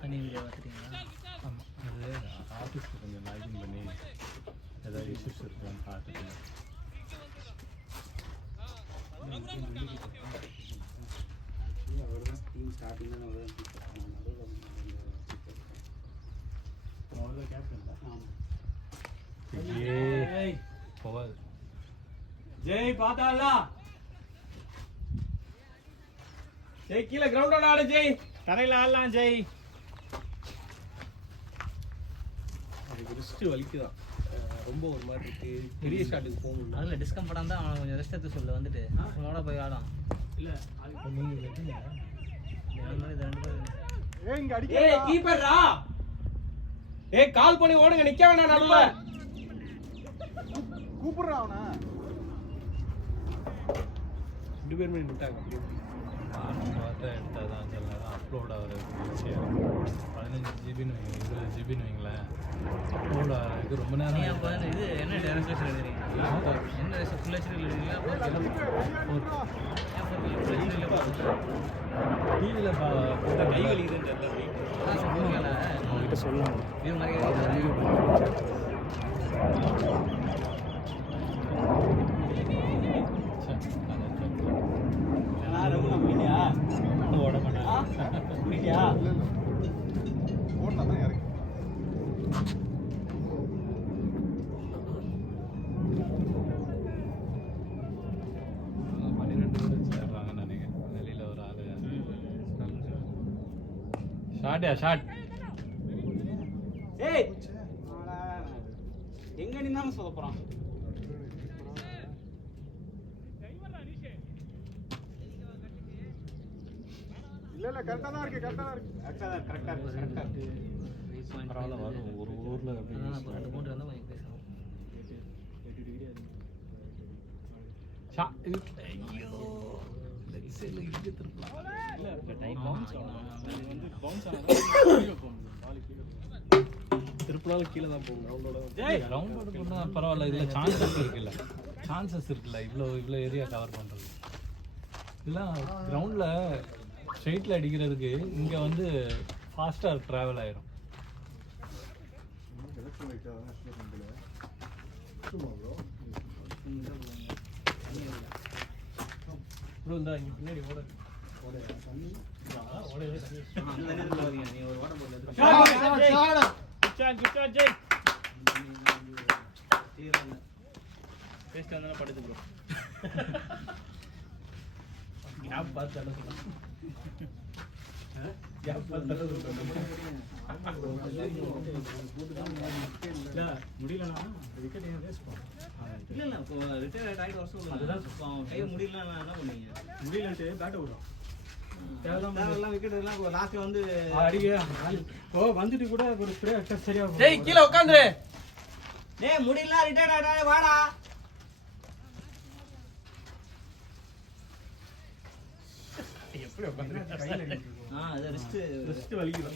பண்ணி வீடியோ பார்த்துட்டீங்களா? ஆமாம், அது ஆஃபீஸில் கொஞ்சம் லாகின் பண்ணி ஏதாவது இஷ்யூஸ் இருக்கான்னு பார்த்துட்டு அவர் தான் டீம் ஸ்டார்டிங் தான் அவர் தான் கேப்டன் தான். ஆமாம். போகாது. ஜெய் பாத்தாளா ஜெய் கீழே கிரவுண்டோட ஆடு ஜெய் தரையில் ஆடலாம் ஜெய். அதுக்கு ரிஸ்ட்டு வலிக்குதான், ரொம்ப ஒரு மாதிரி இருக்கு. பெரிய ஷாட்டுக்கு போகணும். அதில் டிஸ்கம்ஃபர்டாக தான் அவனை கொஞ்சம் ரெஸ்ட் எடுத்து சொல்லு வந்துட்டு உங்களோட போய் ஆடும். இல்ல இப்போ நீங்கள் கட்டுங்க. ஏய் கீப்பர்ரா ஏய் கால் பண்ணி ஓடுங்க, நிக்க வேணாம் நடுவுல. கூப்பிடுறான் அவனை. 2 பேருமே விட்டாங்க. நானும் பார்த்தா எடுத்தால் தான் சில நேரம் அப்லோட் ஆகிறதுக்கு ஈஸியாக இருக்கும். 15 ஜிபின்னு வைங்க, 20 ஜிபின்னு வைங்களேன், அப்லோட் ஆகிறதுக்கு ரொம்ப நேரம். நீங்கள் அப்போ இது என்ன ரெசல்யூஷன் எழுதுறீங்க? என்ன ஃபுல் ஹெச்டி எழுதுறீங்களா? டிவியில் பார்த்தா கை வலிக்குதுன்னு தெரியல. அவங்ககிட்ட சொல்லணும். இது மாதிரி ஓட மாட்டேன். ஓடலாம் தான் இறங்கி. ஷாட். ஏய் எங்க நின்னாலும் சொல்ல போறான். இல்ல கரெக்டா தான் இருக்கு. பரவாயில்ல, வரும் ஒரு ஊரில் அப்படி ரெண்டு மூணு வந்தால் கொஞ்சம் பேசணும். ஐயோ லெக் சைடில் இடிக்க திருப்பலாம். திருப்பினாலும் கீழே தான் போகும். ரவுண்டோட போனால் பரவாயில்ல. இதில் சான்சஸ் இருக்குல்ல இவ்வளோ ஏரியா கவர் பண்ணுறது. இதெல்லாம் கிரவுண்டில் ஸ்ட்ரெயிட்டில் அடிக்கிறதுக்கு இங்கே வந்து ஃபாஸ்ட்டாக ட்ராவல் ஆயிரும். ப்ரோ இந்த இங்கே பின்னாடி ஓட நீ ஒரு ஓட்ட போட்டு பேசிட்டு வந்தாலும் படுத்து ப்ரோ. கேப் பார்த்து தள்ள சொல்லலாம். கேப் பார்த்து தள்ள சொல்லலாம். முடியலனா விக்கெட் ஏன் வேஸ்ட் பண்ண? இல்ல இப்போ ரிட்டையர்ட் ஆகிட்டு வருஷம் அதுதான் கை முடியலன்னா என்ன பண்ணுவீங்க? முடியலன்ட்டு பேட்டை விடும். தேவையெல்லாம் விக்கெட் எல்லாம் லாஸ்ட்ல வந்து ஓ வந்துட்டு கூட ஒரு ஸ்ப்ரே அடிச்சா சரியா போகும். டேய் கீழ உட்கார்ந்து. டேய் முடியல ரிட்டையர்ட் ஆடா வாடா. எப்படி உட்கார்ந்து கையில அடிக்குது. அது ரிஸ்ட் வலிக்குது.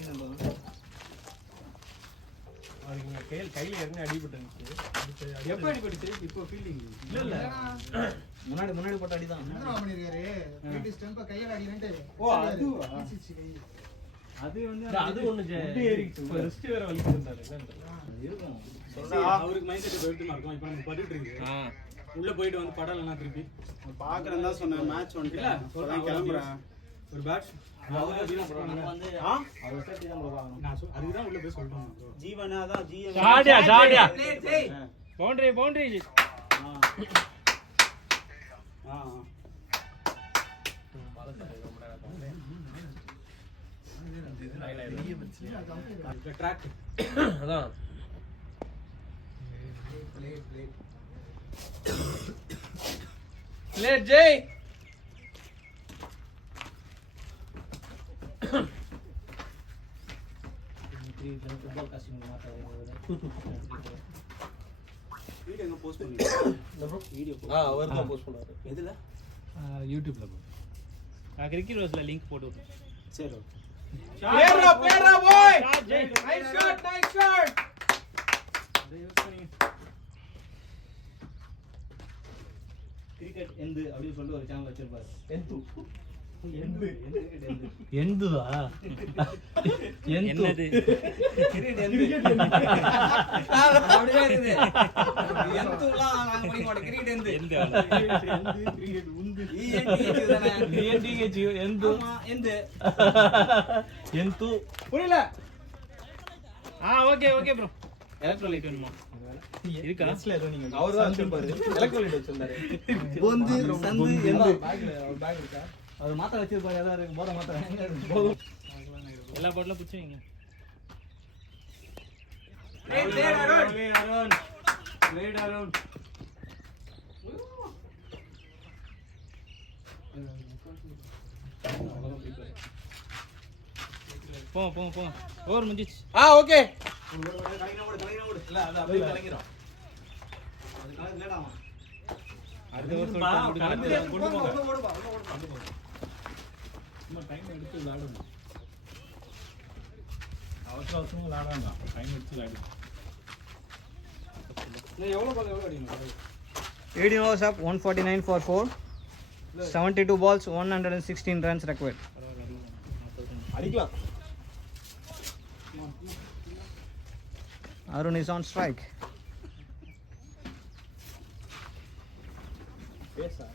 அதுக்கு கையில இறங்கி அடிபட்டுச்சு. எப்போ அடிபட்டுச்சு? இப்போ ஃபீல்டிங் இல்ல முன்னாடி போட்ட அடிதான். என்ன பண்ணிருக்காரு? பிடி ஸ்டெம்ப கையில அடினேன்ட்டு. ஓ அதுவா? அது வந்து அது ஒண்ணு ஏறிச்சு. இப்போ ரிஸ்ட் வேற வலிக்குதுன்றாரு. இருக்கும். அவருக்கு மைண்ட் செட் வெயிட்டமா இருக்கும். இப்போ நம்ம படுத்து இருக்கு. உள்ள போயிட்டு வந்து படலனா திருப்பி பாக்குறேன் தான் சொன்னேன். மேட்ச் வந்துட்டு இல்ல சொல்றேன் கிளம்புறேன். ஒரு பேட்ஸ் நம்ம வந்து அவர் சேஃப்டி தான் பார்க்கணும். நான் அதுக்கு தான் உள்ள போய் சொல்றேன். ஜீவனா தான் ஜிஎம். ஷாடியா பவுண்டரி ட்ராக் அதான் லேட் ஜெய் ஃபுட்பால் காஸ்டியூம் மாத்தாதீங்க. வீடியோ எங்க போஸ்ட் பண்ணீங்க? வீடியோ அவர் தான் போஸ்ட் பண்ணாரு. எதுல? யூடியூப்ல போ. நான் கிரிக்கெட் ரோஸ்ல லிங்க் போட்டு விடுறேன். சரி ஓகே. பேரா பாய் நைஸ் ஷாட் கிரிக்கெட் எந்து அப்படி சொல்லி ஒரு சேனல் வச்சிருப்பாரு. எந்து எந்துவா என்னது அப்படியே இருக்குது எந்துலாம் நாங்க பண்ணி மாட்டோம் கிரிக்கெட் எந்து எந்த ENTH எந்து எந்து எந்து புரியல ஓகே ஓகே ப்ரோ எலக்ட்ரோலைட் வேணுமா இருக்கா அவர்தான் வச்சிருப்பாரு எலக்ட்ரோலைட் வச்சிருந்தாரு பொந்து சந்து எந்து அவர் மாத்திரை வச்சிருப்பாரு ஏதாவது இருக்கு போற மாத்திரை எங்க இருக்கு போதும் எல்லா பாட்டிலும் பிடிச்சி வைங்க அருண் போ போ போ ஓவர் முடிஞ்சிச்சு ஓகே இல்ல அது அப்படியே கலங்கிரும் அது கலங்க லேட் ஆகும் அடுத்த ஓவர் சொல்லிட்டு கொண்டு போங்க சும்மா டைம் எடுத்து விளையாடணும். அவசர அவசரமா விளையாட வேண்டாம். டைம் எடுத்து விளையாடணும். எவ்வளவு அடிக்கணும் 18 overs up 149 for 4 72 balls 116 runs required அடிக்கலாம் Arun is on strike பேசா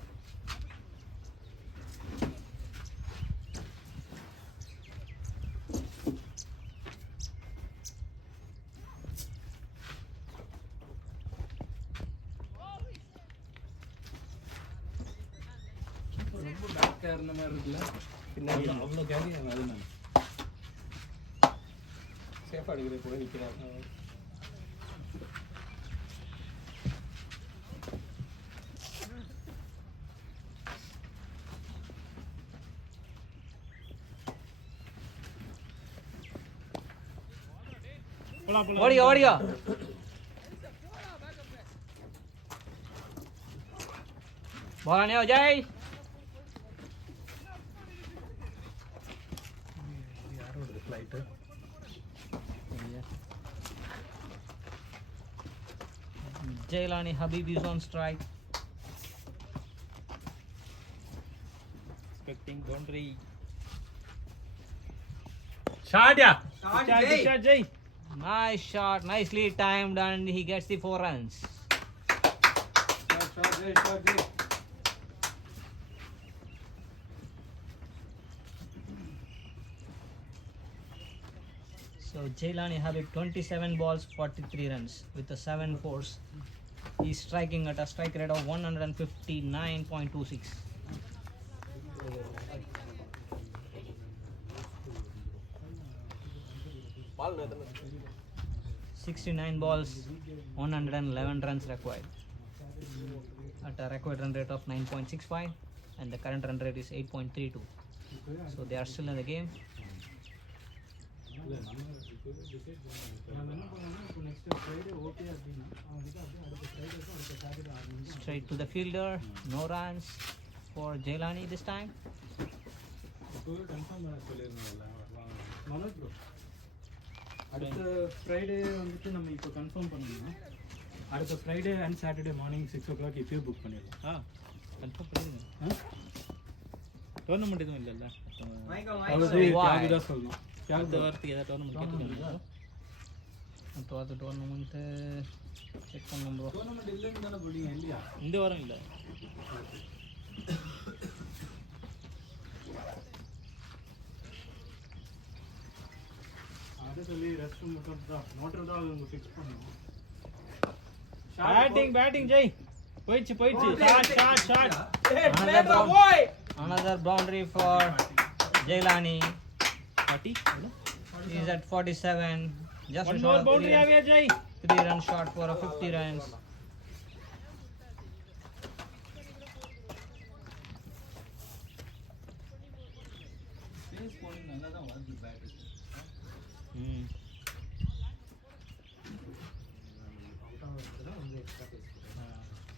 ரொம்ப பேக்கா இருந்த மாதிரி இருக்குல்ல. அவ்வளோ கேரி அது நான் சேஃபா அடிக்கிறது கூட நிக்கிறாங்க ஓடியா ஓடியா போறானே ஜெய் யாரோட flight Jailani Habib is on strike expecting boundary ஷாட்யா Jai nice shot nicely timed and he gets the 4 runs So Jailani Habib 27 balls 43 runs with the 7 fours. He's striking at a strike rate of 159.26. Ball நேத்தன 69 balls 111 runs required at a required run rate of 9.65 and the current run rate is 8.32. So they are still in the game. Straight to the fielder, no runs for Jailani this time. Confirm சொல்லியிருந்தோம்ல Manoj bro அடுத்த Friday வந்துட்டு நம்ம இப்போ confirm பண்ணணும் அடுத்த Friday and Saturday morning 6 o'clock இப்பயே book பண்ணிடலாம் confirm பண்ணிடுங்க டோர்னமெண்ட் எதுவும் இல்லைல்ல அவ்வளோதான் Why? தியாகு தான் சொல்லணும் அடுத்த வாரத்துக்கு ஏதாவது டோர்னமெண்ட் கேட்டுக்கோங்க So the tournament check பண்ணும் bro. டோர்னமெண்ட் இல்லைன்னு தானே போடுங்க இல்லையா இந்த வாரம் இல்லை அதை சொல்லி ரெஸ்ட் மட்டும் தான் மோட்டர் தான் அவங்க ஃபிக்ஸ் பண்ணணும் பேட்டிங் ஜெய் போயிடுச்சு shot Another boundary for Jailani. பாட்டி He's at 47. Just one a more short boundary of ஆவியா Jai 3-run shot for a 50 runs.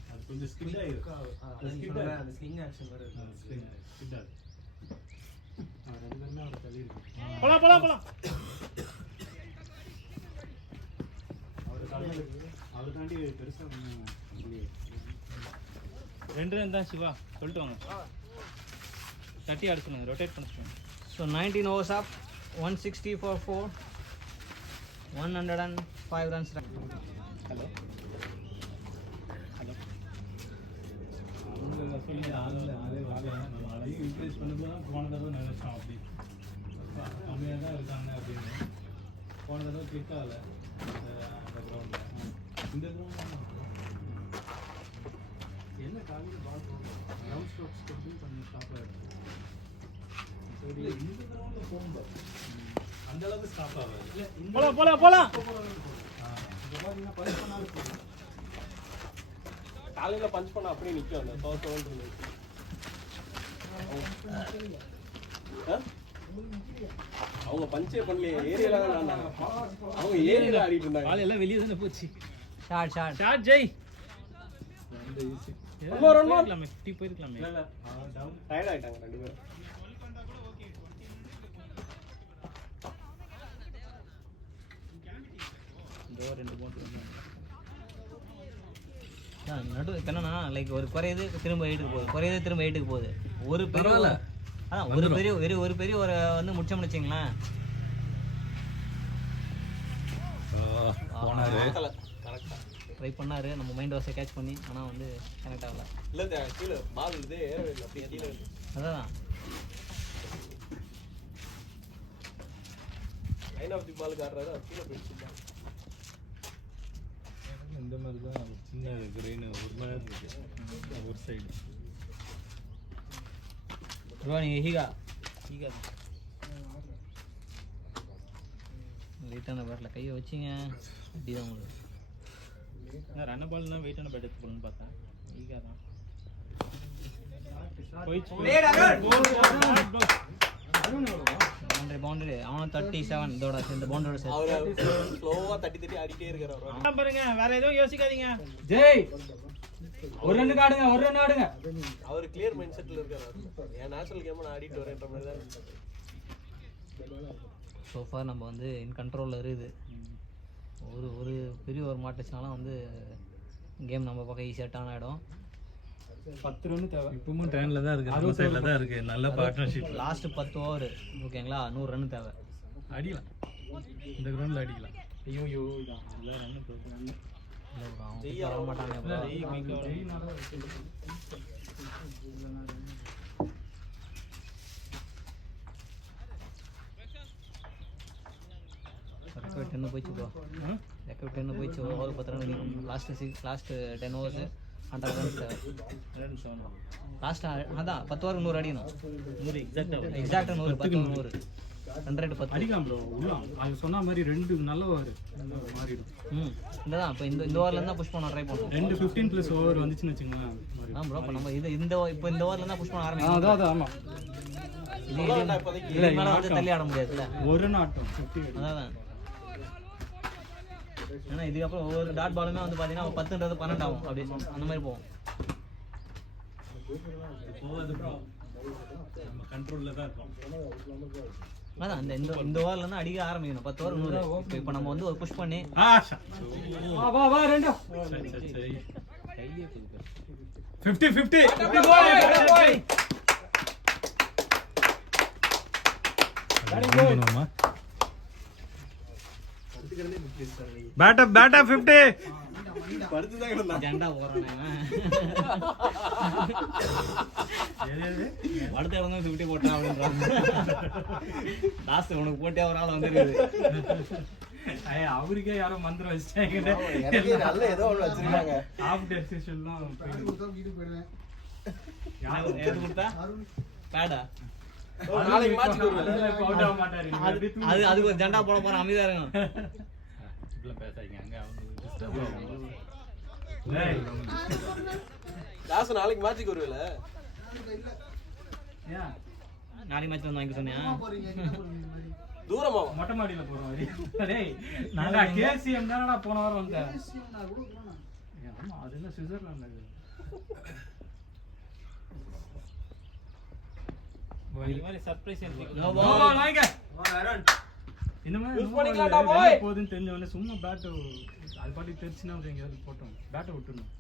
அது கொஞ்சம் ஸ்கிட் ஆயிருக்கு ஸ்லிங் ஆக்ஷன் வர ஸ்கிட் ஆகுது ரெண்டு பேருமே அவரை தள்ளி இருக்கு போலாம் அவர் தாண்டி பெருசா ஒண்ணும் இல்லையே. 2 ரன் தான் சிவா சொல்லிட்டு வாங்க தட்டி ஆட சொல்லுங்க, ரொட்டேட் பண்ண சொல்லுங்க. So 19 overs up, 160 for 4, 105 runs. Hello அவங்க சொல்லி ஆளே வாங்க நம்ம அதையும் இன்க்ரீஸ் பண்ணும்போது தான் போன தடவை நினைச்சோம் அப்படி கம்மியாக தான் இருக்காங்க அப்படின்னு. போன தடவை கிளிக் ஆகலை அந்த கிரவுண்டில். இந்த கிரவுண்ட் என்ன காலையில் பால் போகும் கிரவுண்ட் ஸ்ட்ரோக்ஸ் கொடுத்து கொஞ்சம் ஸ்டாப் ஆகிடும். இந்த கிரவுண்டில் போகும்போது அந்த அளவுக்கு ஸ்டாப் ஆகாது. இல்லை இந்த போலாம் இப்போ பார்த்தீங்கன்னா பரிசு பண்ணாலும் போகும். காலையில பஞ்ச் பண்ண அப்படியே நிக்கும் அந்த அவங்க பஞ்சே பண்ணலையே, ஏரியால தான் ஆடினாங்க. அவங்க ஏரியால ஆடிட்டு இருந்தாங்க. பால் எல்லாம் வெளியே தானே போச்சு. Shot. ஷாட் ஜெய். ரொம்ப ஈஸி. One more 50 போயிருக்கலாமே. இல்ல டயர்ட் ஆயிட்டாங்க ரெண்டு பேரும். இந்த ரெண்டு போட்டு நடு என்னன்னா லைக் ஒரு குறையுது திரும்ப 8க்கு போகுது, குறையுது திரும்ப 8க்கு போகுது. ஒரு பெரிய பரவாயில்ல. அதான் ஒரு பெரிய ஒரு வந்து முடிச்சோம்னு வச்சிங்களேன். போனாரு. கரெக்டா ட்ரை பண்ணாரு, நம்ம மைண்ட் வாஷை கேட்ச் பண்ணி, ஆனால் வந்து கனெக்ட் ஆகல. இல்ல கீழே பால் இதே ஏறவே இல்லை, அப்படியே கீழே அதான் லைன் ஆஃப் தி பால் காட்டுறாரு, அது கீழே போயிடுச்சு. இந்த மாதிரி தான் சின்ன கிரெயின் ஒரு மாதிரி இருக்கு ஒரு சைடு. நீங்கள் ஹீகா லேட்டான பேட்டில் கையை வச்சிங்க அப்படிதான் உங்களுக்கு. நான் ரன் பால் தான் வெயிட்டான பேட் எடுத்து போகணும்னு பார்த்தேன். ஈகா தான் பவுண்டரி அவனும் 37 இதோட இந்த பவுண்டரோட சேர்த்து. அவரு ஸ்லோவா தட்டி ஆடிட்டே இருக்காரு அவரு. பாருங்க, வேற எதுவும் யோசிக்காதீங்க. ஜெய் ஒரு ரன் ஆடுங்க. அவர் கிளியர் மைண்ட் செட்ல இருக்காரு. என் நேஷனல் கேம் நான் ஆடிட்டு வரேன்ற மாதிரி தான் இருக்கு. சோஃபார் நம்ம வந்து இன் கண்ட்ரோலில் இருக்குது. ஒரு பெரிய ஒரு மாட்டுச்சுனாலும் வந்து கேம் நம்ம பக்கம் ஈஸியாக டர்ன் ஆகிடும். 10 ரன் தேவை. இப்பவும் ட்ரெயினில் தான் இருக்கு, அந்த சைடில் தான் இருக்கு. நல்ல பார்ட்னர்ஷிப். லாஸ்ட்டு 10 ஓவர் ஓகேங்களா, 100 ரன் தேவை. அடிக்கலாம், இந்த கிரவுண்டில் அடிக்கலாம். ஐயோ இதான் எல்லாம் ரன் போகுது. இல்லை bro, அவங்க pick வர மாட்டாங்க bro. ரெக்கவர் 10 போயிடுச்சு ப்ரோ. ரெக்கவர் 10 போயிடுச்சு. ஓவர் 10 ரன் அடிக்கும். லாஸ்ட் 10 ஓவர்ஸ் 100 ரன்ஸ் தேவை. லாஸ்ட் அதான் 10 ஓவர் 100 அடிக்கணும். 100 எக்ஸாக்டாக 100 10 100 ரன் ரேட் 10 அடிக்கலாம் ப்ரோ. உள்ளாம் அவங்க சொன்ன மாதிரி 2 நல்ல ஓவர் மாறிடும். இந்ததான் இப்போ இந்த ஓவர்லேருந்து தான் புஷ் பண்ண ட்ரை பண்ணுவோம். 2 15+ ஓவர் வந்துச்சுன்னு வச்சுக்கோங்களேன். ஆ ப்ரோ, இப்போ நம்ம இப்போ இந்த ஓவர்லேருந்து தான் புஷ் பண்ண ஆரம்பிக்கும். அதான் ஆமாம். இல்லை மேலே வந்து தள்ளி ஆட முடியாதுல்ல. ஒரு நாட்டம் 50 அதான் ஏன்னா இதுக்கப்புறம் ஒவ்வொரு டாட் பாலுமே வந்து பார்த்தீங்கன்னா 10ன்றது 12 ஆகும், அப்படி அந்த மாதிரி போகும். நம்ம கண்ட்ரோலில் தான் இருக்கோம். அதான் இந்த ஓவர்லேருந்து அடிக்க ஆரம்பிக்கணும். 10 ஓவர் 100. இப்போ நம்ம வந்து ஒரு புஷ் பண்ணி வா ரெண்டு சரி 50 பேட் அப் 50. ஜெண்டா போடுறானே அடுத்த இடம் 50 போட்டான் அப்படின்றாங்க. லாஸ்ட் உனக்கு போட்டே ஒரு ஆள் வந்துருக்குது. அவருக்கே யாரோ மந்திரம் வச்சுட்டாங்க. நல்ல ஏதோ ஒன்று வச்சிருக்காங்க. ஆஃப் டெசிஷன்லாம் எது கொடுத்தா பேடா நாளைக்கு மேட்ச்க்கு வருவல அவுட் ஆக மாட்டாரு. அதுக்கு ஒரு ஜெண்டா போட போறேன். அமைதியா இருக்கும். இப்படிலாம் பேசாதீங்க, அங்கே அவங்க டிஸ்டர்ப் ஆகும். லாஸ்ட் நாளைக்கு மேட்ச்க்கு வருவல. நாளைக்கு மேட்ச் வந்து வாங்கி சொன்னியா? தூரமா மொட்டை மாடியில போறோம். டேய் நான் கேசிஎம் தானடா போன வாரம் வந்தேன். ஆமா அது என்ன சுவிட்சர்லாந்து. இந்த மாதிரி சர்ப்ரைஸ் வாங்க. இந்த மாதிரி யூஸ் பண்ணிக்கலாம்டா பாய். போதுன்னு தெரிஞ்சவனே சும்மா பேட் அது பாட்டுக்கு தெரிச்சுனா எங்கயாவது போட்டோம். பேட்டை விட்டுறணும்.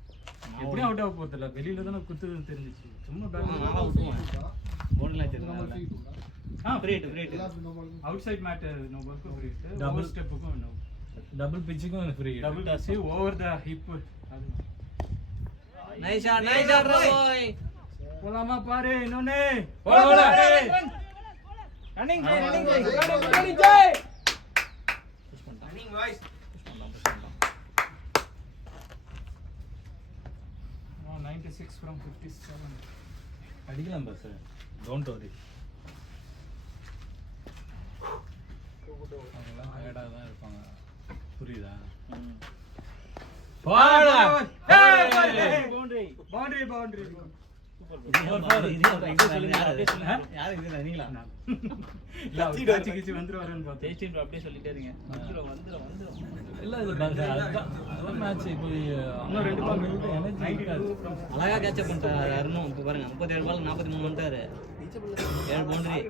எப்படியும் அவுட் ஆக போறது இல்ல. வெளியில தானே குத்துதுன்னு தெரிஞ்சிச்சு. சும்மா பேட் விட்டுருவேன். போன்ல free to outside mat no ball ko free hit Double. over step ko no double பிச்சுக்கும் free double toss over the hip adu nice shot boy polama pare inone bola. running jay push பண்ணா running boys push பண்ணா 96 from 57 அடிக்கலாம் bus don't worry அவங்களாம் டயர்டாக தான் இருப்பாங்க புரியுதா boundary யாரு இது நீங்களா இல்ல காட்சி கிச்சி வந்துருவாருன்னு பார்த்தேன் ஜெயிச்சின் அப்படியே சொல்லிட்டே இருங்க வந்துரும் இல்லை இது அதுதான் மேட்ச் இப்போ இன்னும் 2 பால் எனர்ஜி இருக்காது அழகா கேட்சப் பண்ணிட்டாரு அருணும் இப்போ பாருங்க 37 பால் 43 வந்துட்டாரு 7 பவுண்டரி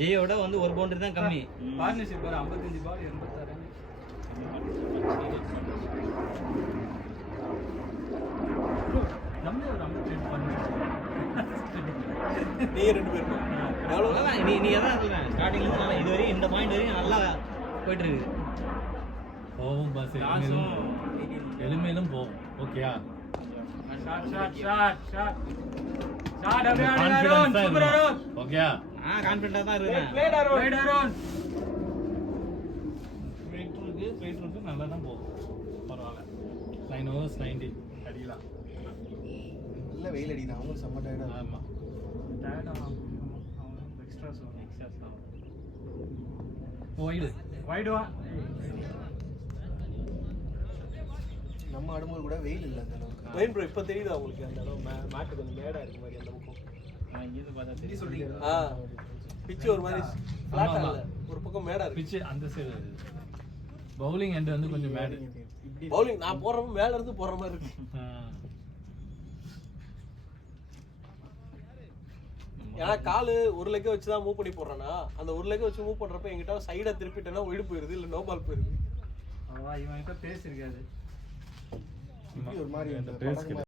ஜெயோட வந்து ஒரு பவுண்டரி தான் கம்மி பார்ட்னர்ஷிப் பாரு 55 பால் 86 நம்ம ஒரு 58 பண்ணி நீங்க ரெண்டு பேரும் அவ்வளவுதான் நீ எதான் சொல்றேன் ஸ்டார்டிங்ல இருந்து நல்லா இது வரையும் இந்த பாயிண்ட் வரையும் நல்லா போயிட்டு இருக்கு போகும் பஸ் எளிமையிலும் போகும் ஓகேயா ஷாட் அப்படியே அருண் சூப்பர் அருண் ஓகேயா கான்ஃபிடண்டா தான் இருக்கேன் ரைட் அருண் போயிட்டு நல்லா தான் போகும் பரவாயில்ல 9 overs 90 அடிக்கலாம் நல்ல வெயில் அடிக்குது அவங்க செம்ம டயர்டா ஆமா டயர்ட் ஆகும் எக்ஸ்ட்ராஸ் வைடு வைட் வா நம்ம ஆடும்போது கூட வெயில் இல்ல அந்த அளவுக்கு மைன் ப்ரோ இப்போ தெரியுதா உங்களுக்கு அந்த இடம் மேட்டு கொஞ்சம் மேடா இருக்கு மாதிரி அந்த பக்கம் பார்த்தா சொல்றீங்க பிச்சு ஒரு மாதிரி ஃபிளாட்டா இல்ல ஒரு பக்கம் மேடா இருக்கு பிச்சு அந்த சைடு பவுலிங் எண்ட் வந்து கொஞ்சம் மேடு பவுலிங் நான் போறப்ப மேல இருந்து போற மாதிரி இருக்கு ஏன்னா காலு ஒரு லெக்க வச்சு தான் மூவ் பண்ணி போடுறேன்னா அந்த ஒரு லெக்க வச்சு மூவ் பண்றப்ப என்கிட்ட சைடா திருப்பிட்டேன்னா ஒயிடு போயிருது இல்ல நோ பால் போயிருது இவன் கிட்ட பேசிருக்காது ஒரு மாதிரி அந்த பேஸ்